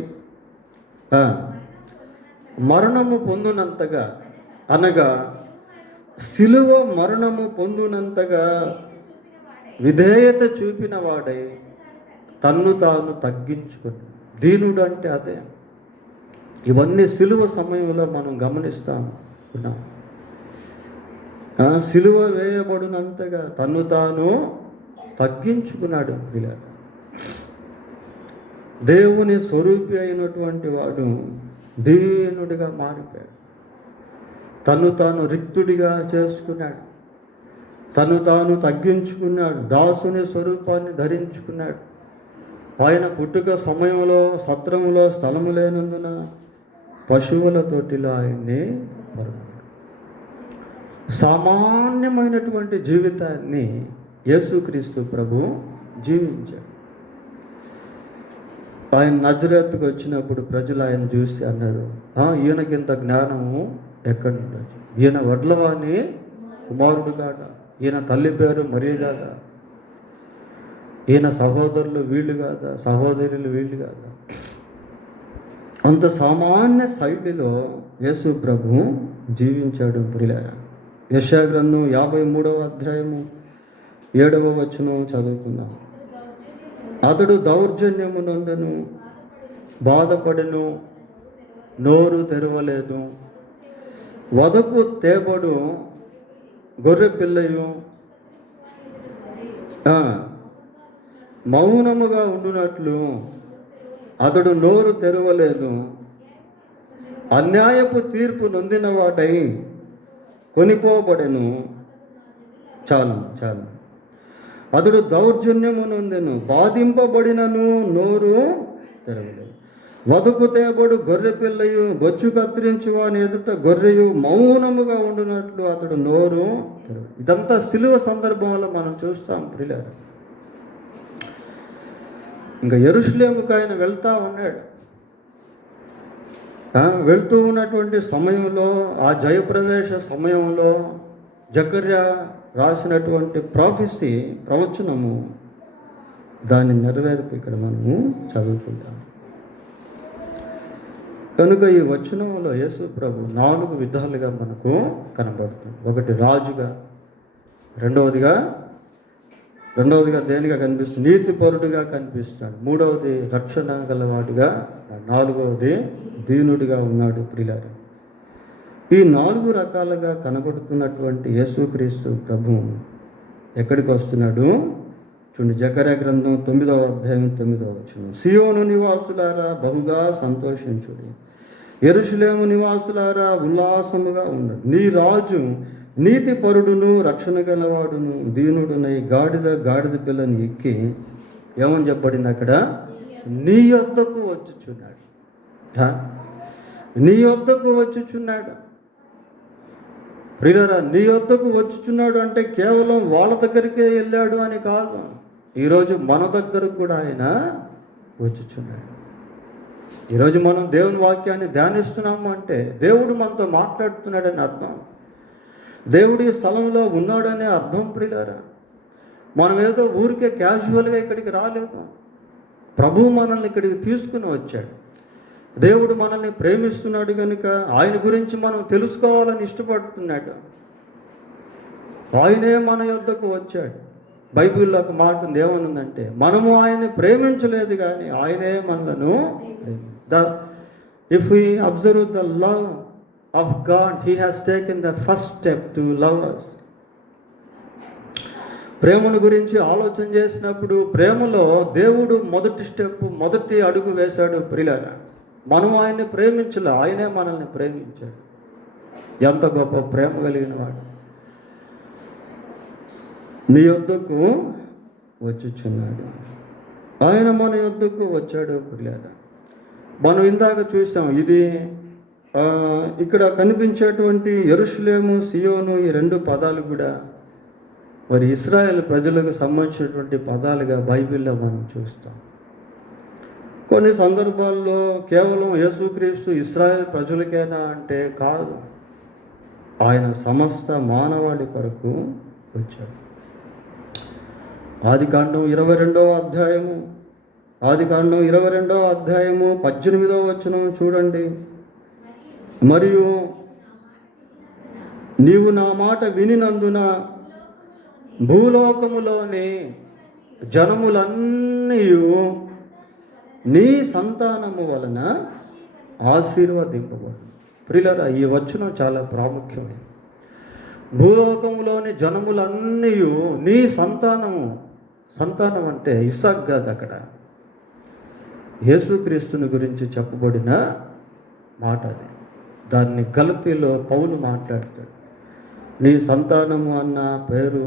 మరణము పొందునంతగా, అనగా సిలువ మరణము పొందునంతగా విధేయత చూపిన వాడై తన్ను తాను తగ్గించుకుని. దీనుడు అంటే అదే. ఇవన్నీ సిలువ సమయంలో మనం గమనిస్తాం ఉన్నాం. సిలువ వేయబడినంతగా తన్ను తాను తగ్గించుకున్నాడు. పిల్లలు, దేవుని స్వరూపి అయినటువంటి వాడు దీనుడిగా మారిపోయాడు. తను తాను రిక్తుడిగా చేసుకున్నాడు. తను తాను తగ్గించుకున్నాడు. దాసుని స్వరూపాన్ని ధరించుకున్నాడు. ఆయన పుట్టుక సమయంలో సత్రంలో స్థలము లేనందున పశువుల తొట్టిలో ఆయన్ని పరుకున్నాడు. సామాన్యమైనటువంటి జీవితాన్ని యేసుక్రీస్తు ప్రభు జీవించాడు. ఆయన నజరేతుకు వచ్చినప్పుడు ప్రజలు ఆయన చూసి అన్నారు, ఈయనకింత జ్ఞానము ఎక్కడి నుండి? ఈయన వడ్లవాని కుమారుడు కాదా? ఈయన తల్లి పేరు మరియ కాదా? ఈయన సహోదరులు వీళ్ళు కాదా? సహోదరులు వీళ్ళు కాదా? అంత సామాన్య శైలిలో యేసు ప్రభు జీవించాడు. ప్రియులారా, యెషయా గ్రంథం 53వ అధ్యాయము 7వ వచనం చదువుకున్నాం. అతడు దౌర్జన్యము నందెను, బాధపడెను, నోరు తెరవలేదు. వదకు తేబడు గొర్రె పిల్లయు మౌనముగా ఉండునట్లు అతడు నోరు తెరవలేదు. అన్యాయపు తీర్పు నొందిన వాడై కొనిపోబడెను. చాలు. అతడు దౌర్జన్యము నొందెను, బాధింపబడినను నోరు తెరవలేదు. వదుకు తేబడు గొర్రె పిల్లయు, బొచ్చు కత్తిరించు వాని ఎదుట గొర్రెయు మౌనముగా ఉండునట్లు అతడు నోరు తెరవలేదు. ఇదంతా సిలువ సందర్భంలో మనం చూస్తాం. ప్రియులారా, ఇంకా యెరూషలేముకు ఆయన వెళ్తూ ఉన్నాడు. వెళ్తూ ఉన్నటువంటి సమయంలో, ఆ జయప్రవేశ సమయంలో జకర్యా రాసినటువంటి ప్రాఫెసీ, ప్రవచనము, దాని నెరవేర్పు ఇక్కడ మనము చదువుకుంటాం. కనుక ఈ వచనంలో యేసు ప్రభు 4 విధాలుగా మనకు కనబడుతుంది. ఒకటి రాజుగా, రెండవదిగా దేనిగా కనిపిస్తుంది? నీతిపరుడుగా కనిపిస్తాడు. మూడవది రక్షణ గలవాడుగా, నాలుగవది దీనుడిగా ఉన్నాడు. ప్రియులారా, ఈ 4 రకాలుగా కనబడుతున్నటువంటి యేసుక్రీస్తు ప్రభు ఎక్కడికి వస్తున్నాడు చూడండి. జకర్యా గ్రంథం 9వ అధ్యాయం 9వ వచనం. సియోను నివాసులారా బహుగా సంతోషించుడి, యెరూషలేము నివాసులారా ఉల్లాసముగా ఉండడు. నీ రాజు నీతిపరుడును, రక్షణ గలవాడును, దీనుడునై గాడిద పిల్లని ఎక్కి, ఏమని చెప్పబడింది అక్కడ? నీ యొద్దకు వచ్చుచున్నాడు. నీ యొద్దకు వచ్చుచున్నాడు. ప్రియులారా, నీ యొద్దకు వచ్చుచున్నాడు అంటే కేవలం వాళ్ళ దగ్గరికే వెళ్ళాడు అని కాదు. ఈరోజు మన దగ్గరకు కూడా ఆయన వచ్చుచున్నాడు. ఈరోజు మనం దేవుని వాక్యాన్ని ధ్యానిస్తున్నాము అంటే దేవుడు మనతో మాట్లాడుతున్నాడని అర్థం. దేవుడు ఈ స్థలంలో ఉన్నాడనే అర్థం. ప్రియులారా, మనం ఏదో ఊరికే క్యాజువల్గా ఇక్కడికి రాలేదు. ప్రభు మనల్ని ఇక్కడికి తీసుకుని వచ్చాడు. దేవుడు మనల్ని ప్రేమిస్తున్నాడు కనుక ఆయన గురించి మనం తెలుసుకోవాలని ఇష్టపడుతున్నాడు. ఆయనే మన యొద్దకు వచ్చాడు. బైబిల్లో ఒక మాట ఉంది, ఏమనుందంటే, మనము ఆయన్ని ప్రేమించలేదు కానీ ఆయనే మనలను if we observe the love of God, he has taken the first step to love us. ప్రేమను గురించి ఆలోచన చేసినప్పుడు ప్రేమలో దేవుడు మొదటి అడుగు వేశాడు. ప్రియులారా, మనం ఆయన్ని ప్రేమించలే, ఆయనే మనల్ని ప్రేమించాడు. ఎంత గొప్ప ప్రేమ కలిగిన వాడు. నీ యొద్దకు వచ్చుచున్నాడు. ఆయన మన యొద్దకు వచ్చాడు. ప్రియులారా, మనం ఇందాక చూసాం, ఇది ఇక్కడ కనిపించేటువంటి యెరూషలేము, సియోను, ఈ 2 పదాలు కూడా మరి ఇశ్రాయేల్ ప్రజలకు సంబంధించినటువంటి పదాలుగా బైబిల్లో మనం చూస్తాం. కొన్ని సందర్భాల్లో కేవలం యేసుక్రీస్తు ఇశ్రాయేల్ ప్రజలకేనా అంటే కాదు, ఆయన సమస్త మానవాళి కొరకు వచ్చాడు. ఆదికాండం 22వ అధ్యాయము 18వ వచనం చూడండి. మరియు నీవు నా మాట వినినందున భూలోకములోని జనములన్నీ నీ సంతానము వలన ఆశీర్వదింపబడు. ప్రియులారా, ఈ వచనం చాలా ప్రాముఖ్యమైనది. భూలోకంలోని జనములన్నీ నీ సంతానం అంటే ఇస్సాకు కాదు, అక్కడ యేసుక్రీస్తుని గురించి చెప్పబడిన మాట అది. దాన్ని గలతీలో పౌలు మాట్లాడతాడు. నీ సంతానము అన్న పేరు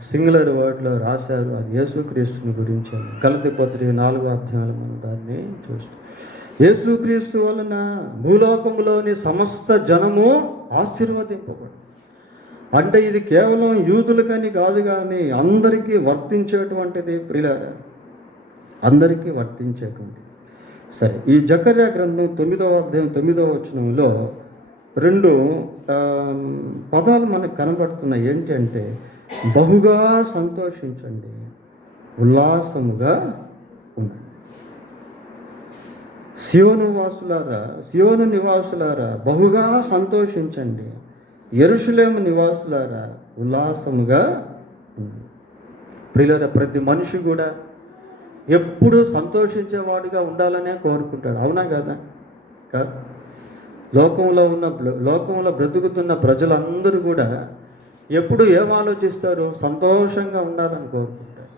సింగులర్ వర్డ్లో రాశారు, అది యేసుక్రీస్తుని గురించి. గలతీ పత్రిక 4వ అధ్యాయంలో మనం దాన్ని చూస్తాం. యేసుక్రీస్తు వలన భూలోకములోని సమస్త జనము ఆశీర్వదింపబడు. అంటే ఇది కేవలం యూదులకని కాదు, కానీ అందరికీ వర్తించేటువంటిది ప్రియులారా, అందరికీ వర్తించేటువంటిది. సరే, ఈ జకర్యా గ్రంథం 9వ అధ్యాయం 9వ వచనంలో 2 పదాలు మనకు కనబడుతున్నాయి. ఏంటి అంటే, బహుగా సంతోషించండి, ఉల్లాసముగా ఉండండి. సియోను నివాసులారా బహుగా సంతోషించండి, యెరూషలేము నివాసులారా ఉల్లాసముగా ఉండండి. ప్రియులారా, ప్రతి మనిషి కూడా ఎప్పుడు సంతోషించేవాడిగా ఉండాలనే కోరుకుంటాడు. అవునా కదా? లోకంలో బ్రతుకుతున్న ప్రజలందరూ కూడా ఎప్పుడు ఏం ఆలోచిస్తారు? సంతోషంగా ఉండాలని కోరుకుంటారు,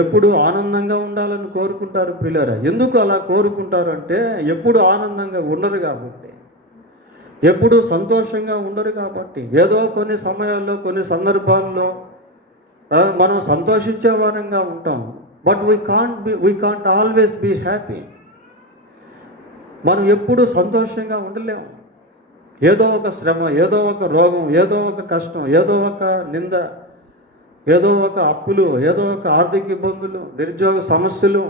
ఎప్పుడు ఆనందంగా ఉండాలని కోరుకుంటారు. ప్రియులారా, ఎందుకు అలా కోరుకుంటారు అంటే, ఎప్పుడు ఆనందంగా ఉండరు కాబట్టి, ఎప్పుడు సంతోషంగా ఉండరు కాబట్టి. ఏదో కొన్ని సమయాల్లో, కొన్ని సందర్భాల్లో మనం సంతోషించే వారంగా ఉంటాం. But we can't always be happy. మనం ఎప్పుడు సంతోషంగా ఉండలేము. ఏదో ఒక శ్రమ, ఏదో ఒక రోగం, ఏదో ఒక కష్టం, ఏదో ఒక నింద, ఏదో ఒక అప్పులు, ఏదో ఒక ఆర్థిక ఇబ్బందులు, నిరుద్యోగ సమస్యలు,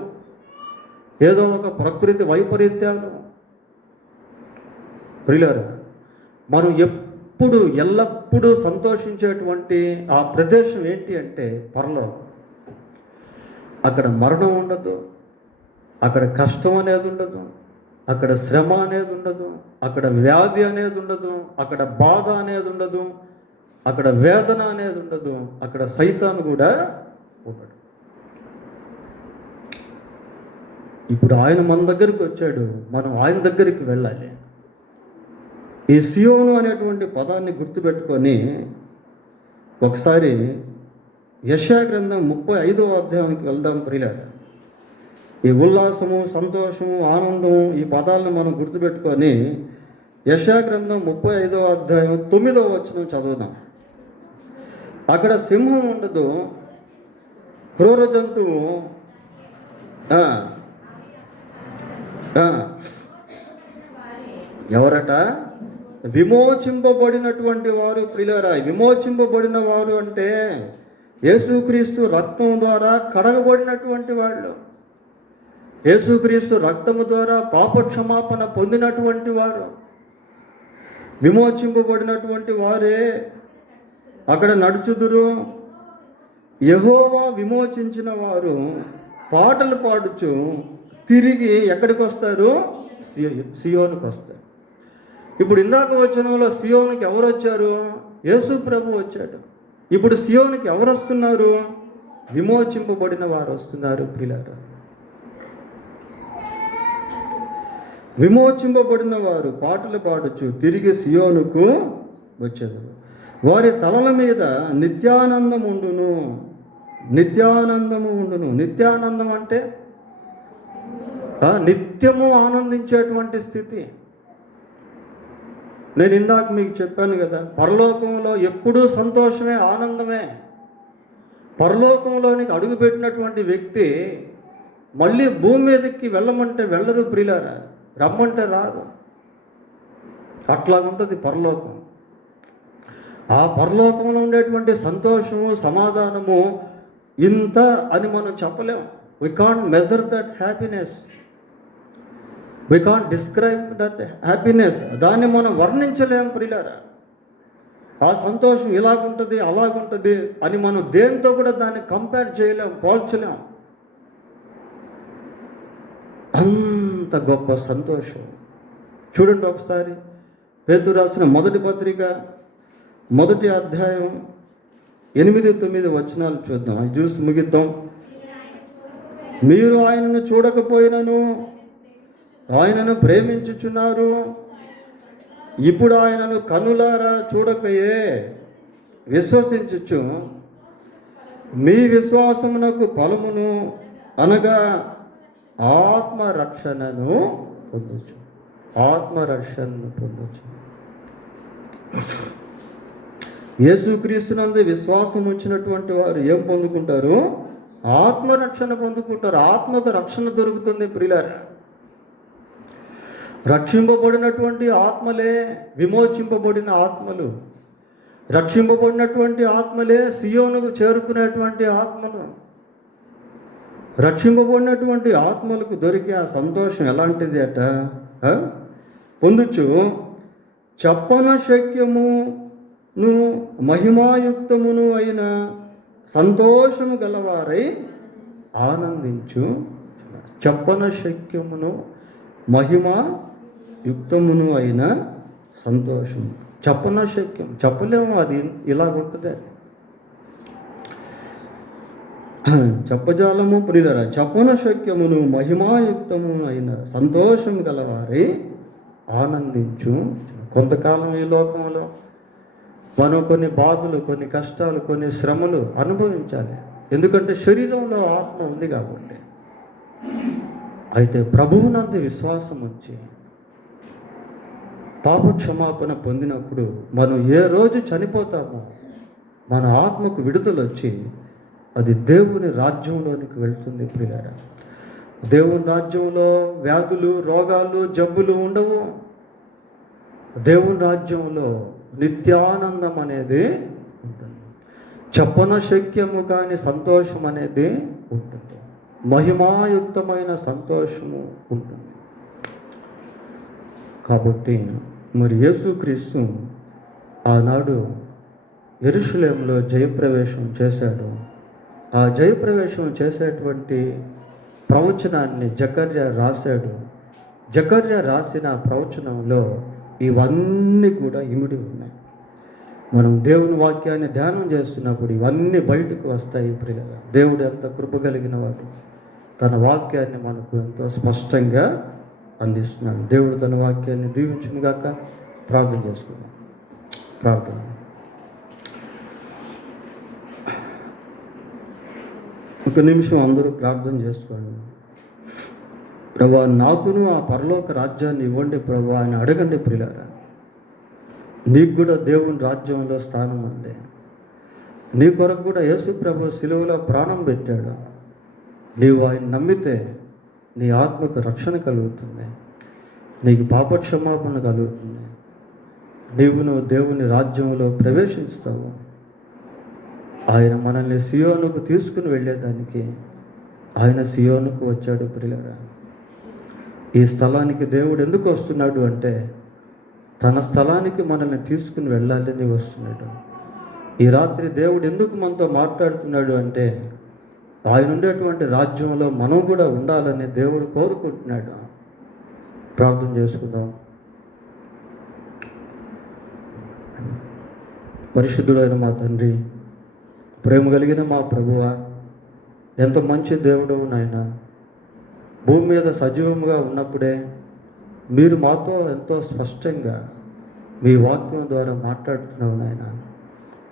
ఏదో ఒక ప్రకృతి వైపరీత్యాలు. ప్రియులారా, మనం ఎల్లప్పుడూ సంతోషించేటువంటి ఆ ప్రదేశం ఏంటి అంటే పరలోకం. అక్కడ మరణం ఉండదు, అక్కడ కష్టం అనేది ఉండదు, అక్కడ శ్రమ అనేది ఉండదు, అక్కడ వ్యాధి అనేది ఉండదు, అక్కడ బాధ అనేది ఉండదు, అక్కడ వేదన అనేది ఉండదు, అక్కడ సైతాను కూడా ఉండడు. ఇప్పుడు ఆయన మన దగ్గరికి వచ్చాడు, మనం ఆయన దగ్గరికి వెళ్ళాలి. ఈ సియోను అనేటువంటి పదాన్ని గుర్తుపెట్టుకొని ఒకసారి యెషయా గ్రంథం 35వ అధ్యాయానికి వెళ్దాం ప్రియులారా. ఈ ఉల్లాసము, సంతోషము, ఆనందము, ఈ పదాలను మనం గుర్తుపెట్టుకొని యెషయా గ్రంథం 35వ అధ్యాయం 9వ వచనం చదువుదాం. అక్కడ సింహం ఉండదు, క్రూర జంతువు, ఎవరట? విమోచింపబడినటువంటి వారు. ప్రియులారా, విమోచింపబడిన వారు అంటే యేసుక్రీస్తు రక్తం ద్వారా కడగబడినటువంటి వాళ్ళు, యేసుక్రీస్తు రక్తము ద్వారా పాపక్షమాపణ పొందినటువంటి వారు, విమోచింపబడినటువంటి వారే అక్కడ నడుచుదురు. యెహోవా విమోచించిన వారు పాటలు పాడుచు తిరిగి ఎక్కడికి వస్తారు? సియోనుకు వస్తారు. ఇప్పుడు ఇందాక వచనంలో సియోనుకి ఎవరు వచ్చారు? యేసు ప్రభు వచ్చాడు. ఇప్పుడు సియోనుకి ఎవరు వస్తున్నారు? విమోచింపబడిన వారు వస్తున్నారు. ప్రియులారా, విమోచింపబడిన వారు పాటలు పాడుచు తిరిగి సియోనుకు వచ్చేవారు. వారి తలల మీద నిత్యానందం ఉండును. నిత్యానందము ఉండును. నిత్యానందం అంటే నిత్యము ఆనందించేటువంటి స్థితి. నేను ఇందాక మీకు చెప్పాను కదా, పరలోకంలో ఎప్పుడూ సంతోషమే, ఆనందమే. పరలోకంలోనికి అడుగుపెట్టినటువంటి వ్యక్తి మళ్ళీ భూమి మీదకి వెళ్ళమంటే వెళ్ళరు ప్రియులారా, రమ్మంటే రారు. అట్లాగుంటుంది పరలోకం. ఆ పరలోకంలో ఉండేటువంటి సంతోషము, సమాధానము ఇంత అని మనం చెప్పలేం. We can't measure that happiness, we can't describe that happiness. దాన్ని మనం వర్ణించలేం ప్రియులారా. ఆ సంతోషం ఇలాగుంటుంది, అలాగుంటుంది అని మనం దేంతో కూడా దాన్ని కంపేర్ చేయలేం, పోల్చలేం. అంత గొప్ప సంతోషం. చూడండి ఒకసారి పేతురు రాసిన మొదటి పత్రిక 1వ అధ్యాయం 8-9 వచనాలు చూద్దాం. అది చూసి ముగిద్దాం. మీరు ఆయనను చూడకపోయినను ఆయనను ప్రేమించుచున్నారు. ఇప్పుడు ఆయనను కనులారా చూడకయే విశ్వసించుచు మీ విశ్వాసమునకు ఫలమును అనగా ఆత్మరక్షణను పొందొచ్చు. ఆత్మరక్షణను పొందొచ్చు. యేసుక్రీస్తునందు విశ్వాసం ఉంచినటువంటి వారు ఏం పొందుకుంటారు? ఆత్మరక్షణ పొందుకుంటారు. ఆత్మకు రక్షణ దొరుకుతుంది ప్రియులారా. రక్షింపబడినటువంటి ఆత్మలే విమోచింపబడిన ఆత్మలు. రక్షింపబడినటువంటి ఆత్మలే సియోనుకు చేరుకునేటువంటి ఆత్మలు. రక్షింపబడినటువంటి ఆత్మలకు దొరికే ఆ సంతోషం ఎలాంటిది అట? పొందుచు చెప్పన శక్యమును మహిమాయుక్తమును అయిన సంతోషము గలవారై ఆనందించు. చెప్పన శక్యమును మహిమాయుక్తమును అయిన సంతోషం. చెప్పన శక్యం, చెప్పలేము, అది ఇలాగుంటుంది. చెప్పజాలము ప్రియులరా, చెప్పన శక్యమును మహిమాయుక్తము అయిన సంతోషం గలవారై ఆనందించు. కొంతకాలం ఈ లోకంలో మనం కొన్ని బాధలు, కొన్ని కష్టాలు, కొన్ని శ్రమలు అనుభవించాలి. ఎందుకంటే శరీరంలో ఆత్మ ఉంది కాబట్టి. అయితే ప్రభువునందు విశ్వాసం వచ్చి పాప క్షమాపణ పొందినప్పుడు మనం ఏ రోజు చనిపోతామో మన ఆత్మకు విడుదల వచ్చి అది దేవుని రాజ్యంలోనికి వెళ్తుంది ప్రియులారా. దేవుని రాజ్యంలో వ్యాధులు, రోగాలు, జబ్బులు ఉండవు. దేవుని రాజ్యంలో నిత్యానందం అనేది ఉంటుంది. చెప్పన శక్యము కాని సంతోషం అనేది ఉంటుంది. మహిమాయుక్తమైన సంతోషము ఉంటుంది. కాబట్టి మరి యేసుక్రీస్తు ఆనాడు యెరూషలేములో జయప్రవేశం చేశాడు. ఆ జయప్రవేశం చేసేటువంటి ప్రవచనాన్ని జకర్యా రాశాడు. జకర్యా రాసిన ప్రవచనంలో ఇవన్నీ కూడా ఇమిడి ఉన్నాయి. మనం దేవుని వాక్యాన్ని ధ్యానం చేస్తున్నప్పుడు ఇవన్నీ బయటకు వస్తాయి ప్రియులారా. దేవుడు ఎంత కృప కలిగిన వాడు, తన వాక్యాన్ని మనకు ఎంతో స్పష్టంగా అందిస్తున్నాడు. దేవుడు తన వాక్యాన్ని దీవించును గాక. ప్రార్థన చేసుకుందాం. ప్రార్థన. ఒక నిమిషం అందరూ ప్రార్థన చేసుకోండి. ప్రభా, నాకును ఆ పరలోక రాజ్యాన్ని ఇవ్వండి ప్రభా అని అడగండి ప్రియులారా. నీకు కూడా దేవుని రాజ్యంలో స్థానం ఉంది. నీ కొరకు కూడా యేసు ప్రభు సిలువలో ప్రాణం పెట్టాడు. నీవు ఆయన నమ్మితే నీ ఆత్మకు రక్షణ కలుగుతుంది, నీకు పాపక్షమాపణ కలుగుతుంది, నువ్వు దేవుని రాజ్యంలో ప్రవేశిస్తావు. ఆయన మనల్ని సియోనుకు తీసుకుని వెళ్ళేదానికి ఆయన సియోనుకు వచ్చాడు ప్రియులారా. ఈ స్థలానికి దేవుడు ఎందుకు వస్తున్నాడు అంటే తన స్థలానికి మనల్ని తీసుకుని వెళ్ళాలని వస్తున్నాడు. ఈ రాత్రి దేవుడు ఎందుకు మనతో మాట్లాడుతున్నాడు అంటే ఆయన ఉండేటువంటి రాజ్యంలో మనం కూడా ఉండాలని దేవుడు కోరుకుంటున్నాడు. ప్రార్థన చేసుకుందాం. పరిశుద్ధుడైన మా తండ్రి, ప్రేమ కలిగిన మా ప్రభువా, ఎంత మంచి దేవుడవు నాయనా. భూమి మీద సజీవంగా ఉన్నప్పుడే మీరు మాతో ఎంతో స్పష్టంగా మీ వాక్యం ద్వారా మాట్లాడుతున్నావు నాయన.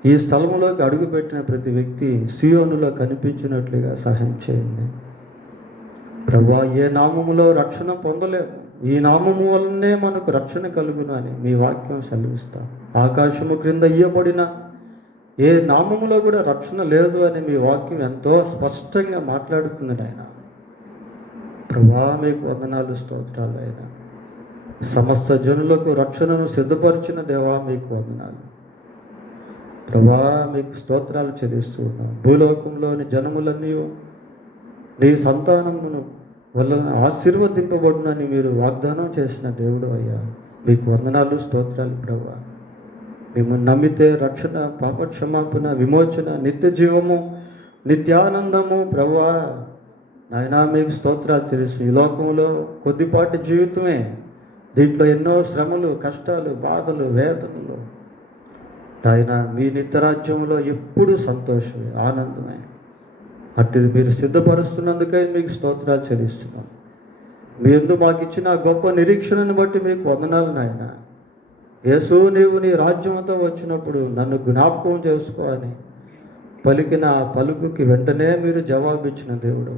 ఈ స్థలంలోకి అడుగుపెట్టిన ప్రతి వ్యక్తి సియోనులో కనిపించినట్లుగా సహాయం చేయండి ప్రభువా. ఏ నామములో రక్షణ పొందలేము, ఈ నామము వల్లనే మనకు రక్షణ కలుగును అని మీ వాక్యం సెలవిస్తాం. ఆకాశము క్రింద ఇయ్యబడిన ఏ నామములో కూడా రక్షణ లేదు అని మీ వాక్యం ఎంతో స్పష్టంగా మాట్లాడుతుంది నాయన. ప్రభువా, మీకు వందనాలు, స్తోత్రాలు అయినా. సమస్త జనులకు రక్షణను సిద్ధపరిచిన దేవా మీకు వందనాలు ప్రభువా. మీకు స్తోత్రాలు చెల్లిస్తూ ఉన్నాం. భూలోకంలోని జనములన్నీ నీ సంతానమును వలన ఆశీర్వదింపబడునని మీరు వాగ్దానం చేసిన దేవుడు అయ్యా. మీకు వందనాలు, స్తోత్రాలు ప్రభువా. మిమ్మల్ని నమ్మితే రక్షణ, పాపక్షమాపణ, విమోచన, నిత్య జీవము, నిత్యానందము ప్రభువా. నాయనా మీకు స్తోత్రాలు తెలుసు. ఈ లోకంలో కొద్దిపాటి జీవితమే, దీంట్లో ఎన్నో శ్రమలు, కష్టాలు, బాధలు, వేదనలు. నాయన మీ నిత్యరాజ్యంలో ఎప్పుడు సంతోషమే, ఆనందమే. అట్టిది మీరు సిద్ధపరుస్తున్నందుకై మీకు స్తోత్రాలు చెల్లిస్తున్నాం. మీ యందు మాకు ఇచ్చిన గొప్ప నిరీక్షణను బట్టి మీకు వందనాలు నాయన. యేసు, నీవు నీ రాజ్యంతో వచ్చినప్పుడు నన్ను జ్ఞాపకం చేసుకో అని పలికిన ఆ పలుకుకి వెంటనే మీరు జవాబిచ్చిన దేవుడు,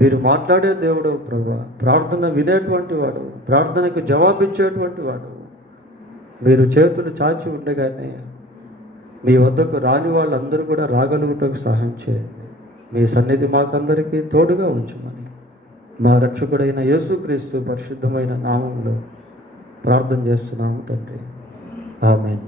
మీరు మాట్లాడే దేవుడు ప్రభువా. ప్రార్థన వినేటువంటి వాడు, ప్రార్థనకు జవాబిచ్చేటువంటి వాడు. మీరు చేతులు చాచి ఉండగానే మీ వద్దకు రాని వాళ్ళందరూ కూడా రాగలుగుటకు సహాయం చేయండి. మీ సన్నిధి మాకందరికీ తోడుగా ఉంచమని మా రక్షకుడైన యేసుక్రీస్తు పరిశుద్ధమైన నామంలో ప్రార్థన చేస్తున్నాము తండ్రి. ఆమేన్.